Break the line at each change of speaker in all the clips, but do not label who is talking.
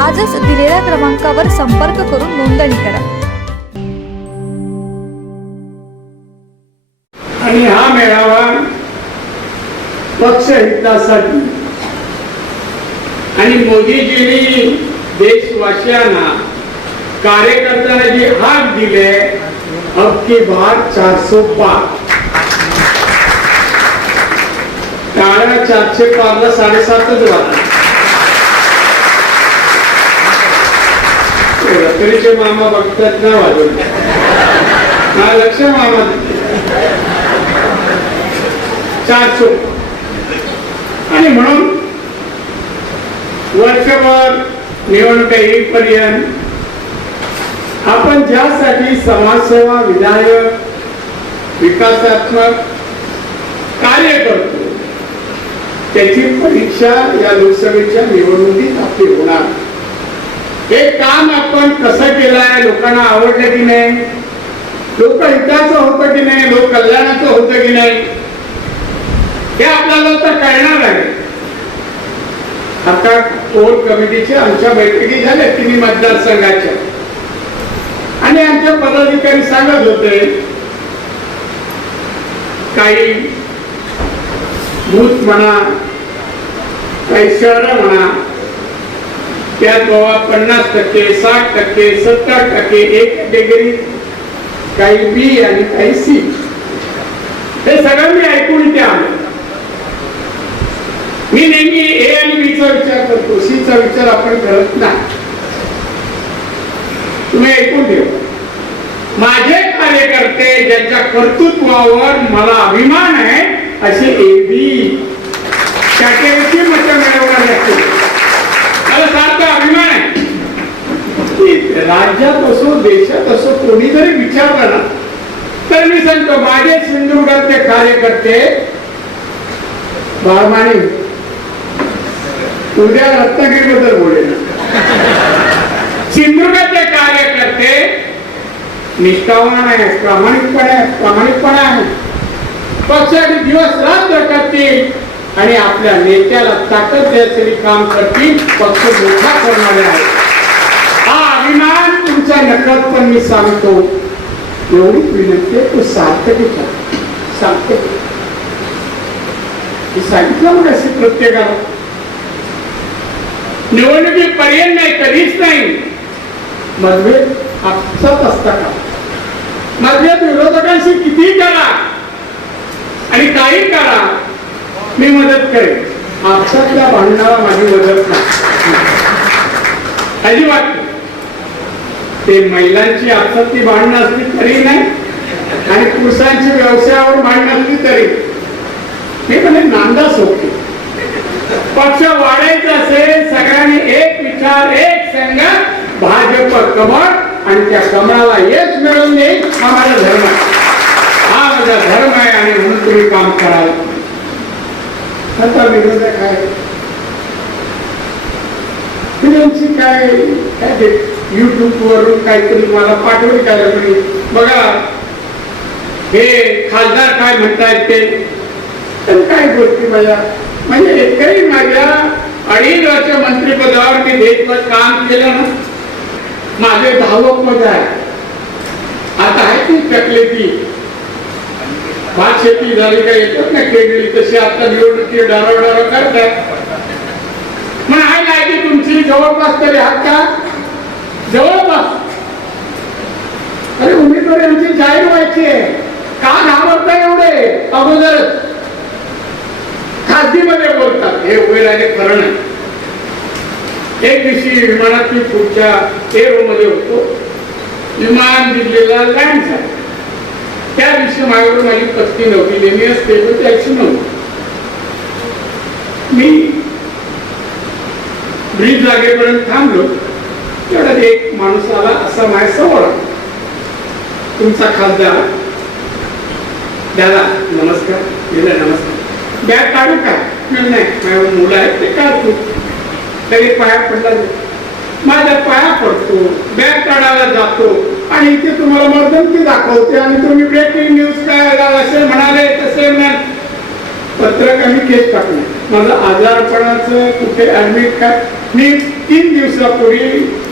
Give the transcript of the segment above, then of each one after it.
आजच दिलेल्या क्रमांकावर संपर्क करून नोंदणी करा.
आणि हा मेळावा पक्षहितासाठी आणि मोदीजींनी देशवासियांना कार्यकर्त्यांना जे हात दिले अब की बार चारशे पाच टाळ्या चारशे पाचला साडेसातच वाजता रत्रीचे मामा बघतात ना वाजून हा लक्ष मामा. चार चारशे. आणि म्हणून वर्षभर निवडणुका येईपर्यंत आपण ज्यासाठी समाजसेवा विधायक विकासात्मक कार्य करतो त्याची परीक्षा या लोकसभेच्या निवडणुकीत आपली होणार. हे काम आपण कसं केलंय? लोकांना आवडलं की नाही? लोक हिताचं होतं की नाही? लोक कल्याणाचं होतं की नाही? हे आपल्याला तर कळणार आहे. आता कोर कमिटीच्या आमच्या बैठकी झाल्या तिन्ही मतदारसंघाच्या. आणि आमच्या पदाधिकारी सांगत होते काही बूथ म्हणा काही शहर म्हणा त्यात बाबा पन्नास टक्के साठ टक्के सत्तर टक्के एक कॅटेगरी काही बी आणि काही सी हे सगळं मी ऐकून इथे आलो मी नेहमी ए आणि बीचा विचार करतो सीचा विचार आपण करत नाही. तुम्ही ऐकून ठेवा. माझे कार्यकर्ते ज्यांच्या कर्तृत्वावर मला अभिमान आहे असे ए बी कॅटेगरीची मतं मिळवणार लागतील मला सारखा अभिमान आहे की राज्यात असो देशात असो कोणी जरी विचारलं ना तर मी सांगतो माझे सिंधुदुर्गातले कार्यकर्ते बारमाणी उद्या रत्नागिरी बद्दल बोलेल सिंधुदुर्गातले कार्यकर्ते निष्ठावान आहे प्रामाणिकपणे प्रामाणिकपणे आहे पक्षाने दिवस रात्र करतील आणि आपल्या नेत्याला ताकद द्यायचे काम करतील पक्ष मोठा करणारे आहे हा अभिमान तुमच्या नकात पण मी सांगतो. एवढी विनंती आहे तो सार्थकी सार्थक मी सांगितलं मग असे प्रत्येकाला. निवडणुकी पर्याय नाही कधीच नाही. मतभेद आपसात असता का? मतभेद विरोधकांशी किती करा. आणि काही करा. मी मदत करेन. आपसातल्या भांडणाला माझी मदत नाही. अजिबात नाही. ते महिलांची आपसातली भांडणं असली तरी नाही आणि पुरुषांची व्यवसायावर भांडणं असली तरी. मी म्हणजे नांदा सोडते पक्ष वाढायचा असेल सगळ्यांनी एक विचार एक संघ भाजप कमळ आणि त्या कमळाला यश मिळवून देईल हा माझा धर्म. आहे हा माझा धर्म आहे आणि म्हणून तुम्ही काम कराल. आता विरोधक आहे. त्यांची काय? काय देत युट्यूब वरून काहीतरी मला पाठवून काय लागली बघा हे खासदार काय म्हणतायत ते? तर काय गोष्टी माझ्या म्हणजे एकही माझ्या अडीच वर्ष मंत्रिपदावर मी देशभर काम केलं ना. माझे धावकमध्ये आहे. आता आहे ती चकलेती भात शेती झाली का येतात ना केलेली तशी आता निवडणुकी डारव करतात मग आहे काय तुमची जवळपास तरी आहात का जवळपास अरे उमेदवारी आमची जाहीर व्हायची आहे. का घाबरता एवढे? अगोदर खासगीमध्ये बोलतात. हे उभे राहिले कारण. एक दिवशी विमानात मी पुढच्या एरोमध्ये होतो. विमान दिल्लीला लँड झालं. त्या दिवशी माझ्याकडे माझी पत्नी नव्हती. नेहमी असते पण त्याची नव्हती. मी ब्रिज जागेपर्यंत थांबलो. एक माणूस आला असा माझ्यासमोर तुमचा खासदार दादा नमस्कार दिला नमस्कार. बॅग काढू का नाही माझ्या मुलं आहेत ते काढतो. लगेच पाया पडला माझ्या पाया पडतो. बॅग काढायला जातो. आणि इथे तुम्हाला मर्दनकी दाखवते. आणि तुम्ही ब्रेकिंग न्यूज काय असे म्हणाले तसे म्हणाले. पत्रक आम्ही केस टाकले माझं आजारपणाचं कुठे ऍडमिट काय मी तीन दिवसापूर्वी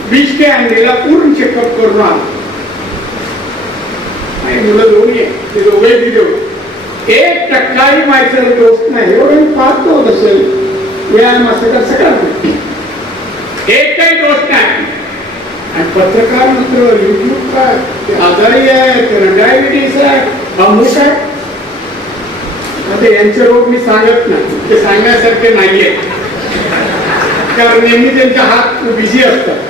बिष्टे अंडीला पूर्ण चेकअप करून आलो. आणि मुलं दोन्ही आहे ते दोघे दिले एक टक्काही माझ्या दोस्त नाही. एवढं पाहतो असेल व्यायाम असं तर सगळ्यात एक काही दोष नाही. आणि पत्रकार मित्र युट्यूब काय? ते आजारी आहे त्याला डायबिटीस आहे. अमुक आहे. आता यांचे रोग मी सांगत नाही. ते सांगण्यासारखे नाहीये. कारण नेहमी त्यांच्या हात बिझी असतात.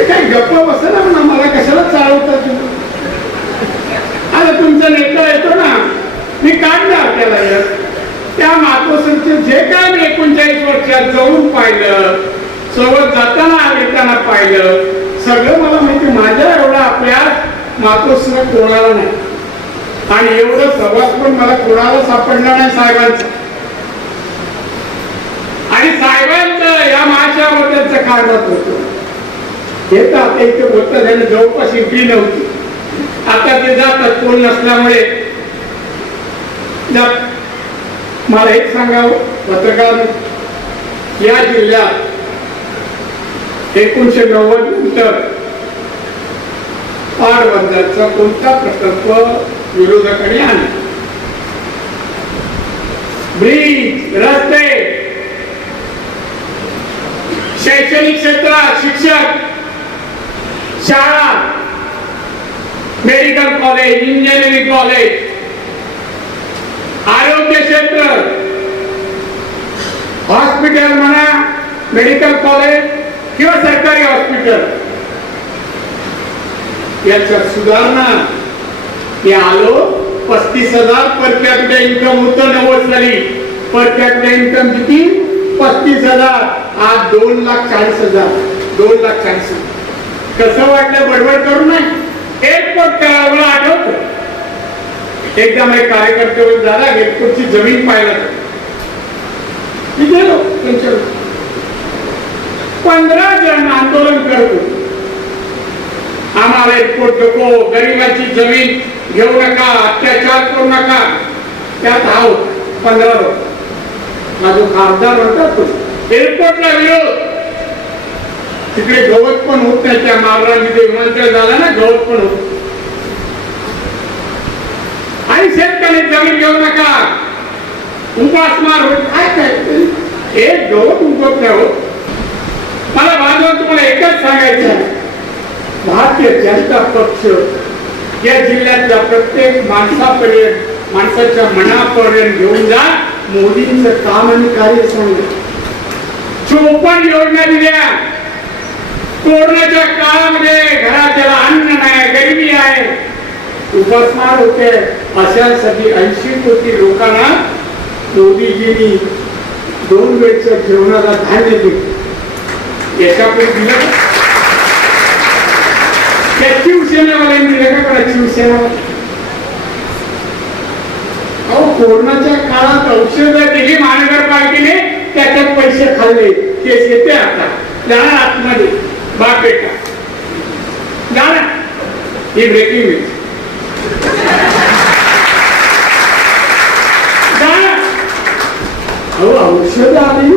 ते काही गप्प बसणार ना मला कशाला चालवतात आता तुमचा नेता येतो ना मी काढणार त्याला एक. त्या मातोश्रीचे जे काय मी एकोणचाळीस वर्षात जाऊन पाहिलं सोबत जाताना येताना पाहिलं सगळं मला माहिती माझ्या एवढा आपल्या मातोश्री कोणाला नाही. आणि एवढं सहवास पण मला कोणाला सापडणार नाही साहेबांचं. आणि साहेबांचं या महाशाबद्दलचं कागदात होतं हे तर आता इथे बोलतात त्यांना जवळपास इकडे नव्हती. आता ते जातात कोण नसल्यामुळे. मला एक सांगावं पत्रकार या जिल्ह्यात एकोणीशे नव्वद नंतर पाडबंदरचा कोणता प्रकल्प विरोधाकडे आणला? ब्रिज रस्ते शैक्षणिक क्षेत्रात शिक्षक शाळा मेडिकल कॉलेज इंजिनिअरिंग कॉलेज आरोग्य क्षेत्र हॉस्पिटल म्हणा मेडिकल कॉलेज किंवा सरकारी हॉस्पिटल. याच्यात सुधारणा. मी आलो पस्तीस हजार पर कॅपिटा इन्कम होत नव्वद साली. पर कॅपिटा इन्कम किती? पस्तीस हजार. आज दोन लाख चाळीस हजार. दोन लाख चाळीस हजार. कसं वाटलं बडबड करू नये एअरपोर्ट मला आठवत. एकदा माझे कार्यकर्ते दादा गेटपूरची जमीन पाहिलं मी गेलो त्यांच्या पंधरा जण आंदोलन करतो. आम्हाला एकपोट नको गरिबाची जमीन घेऊ नका अत्याचार करू नका. त्यात आहोत पंधरा लोक. माझं खासदार म्हणतात एअरपोर्टला विरोध. तिकडे गवत पण होत नाही त्या मावळा तिथे विमानतळ झाला ना गवत पण होत. आणि शेतकरी जमीन घेऊ नका. उपासमार होत. काय काय? एक गवत उगवत नाही होत. मला बाजूला तुम्हाला एकच सांगायचं आहे. भारतीय जनता पक्ष या जिल्ह्यातल्या प्रत्येक माणसापर्यंत माणसाच्या मनापर्यंत घेऊन जा. मोदींचं काम आणि कार्य सांगा. चोपन्न योजना दिल्या. कोरोनाच्या काळामध्ये घरात ज्याला अन्न नाही गरिबी आहे. उपासमार होते. अशासाठी ऐंशी कोटी लोकांना मोदीजींनी दोन वेळच्या जेवणाला धान्य दिलं. याच्यापुढे दिलं त्या शिवसेनेवाल्यांनी दिलं का शिवसेना अहो कोरोनाच्या काळात औषधं दिली महानगरपालिकेने त्याच्यात पैसे खाल्ले. केस येते आता. त्या आतमध्ये. बाप बेटा जाणार ही ब्रेकिंग न्यूज अहो औषध आली.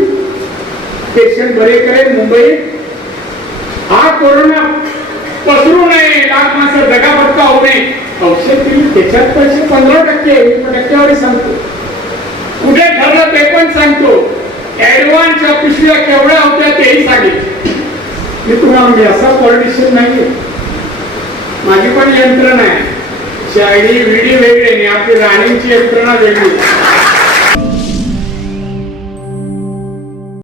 पेशंट बरे करेल मुंबईत हा कोरोना पसरू नये. लाख माणसं जगापत्ता होऊ नये. औषध दिली त्याच्यात पैसे पंधरा टक्के मी टक्केवारी सांगतो. कुठे ठरलं ते पण सांगतो. ऍडव्हान्सच्या पिशव्या केवढ्या होत्या तेही सांगितलं. मी तुम्हाला मी असा पॉलिटिशियन नाही माझी पण यंत्रणा आहे. शायरी विडी वेगळी आणि आपली राणींची यंत्रणा वेगळी